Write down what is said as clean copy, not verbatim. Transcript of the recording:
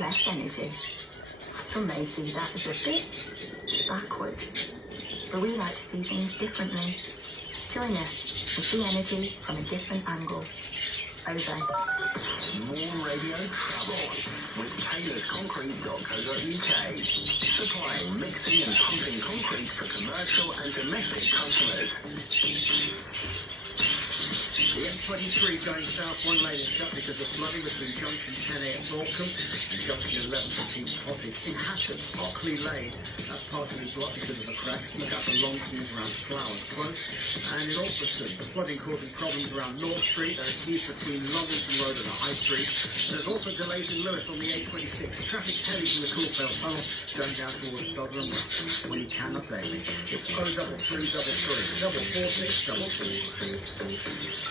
less energy. Some may see that as a bit backwards, but we like to see things differently. Join us and see energy from a different angle. Over. More radio travel with tailoredconcrete.co.uk. Supplying mixing and pumping concrete for commercial and domestic customers. The M23 going south, one lane is shut because of flooding between junction 10A at Morecambe and junction 11 between Cottage. In Hatton, Ockley Lane, that's partially blocked because of a crack. Look out for long queues around Flowers Close. And in Alfriston, the flooding causing problems around North Street. There are queues between Lovington Road and the High Street. There's also delays in Lewis on the A26. Traffic heavy from the Coolfell Tunnel going down towards Southern. When you can update me, it's 03333 44622.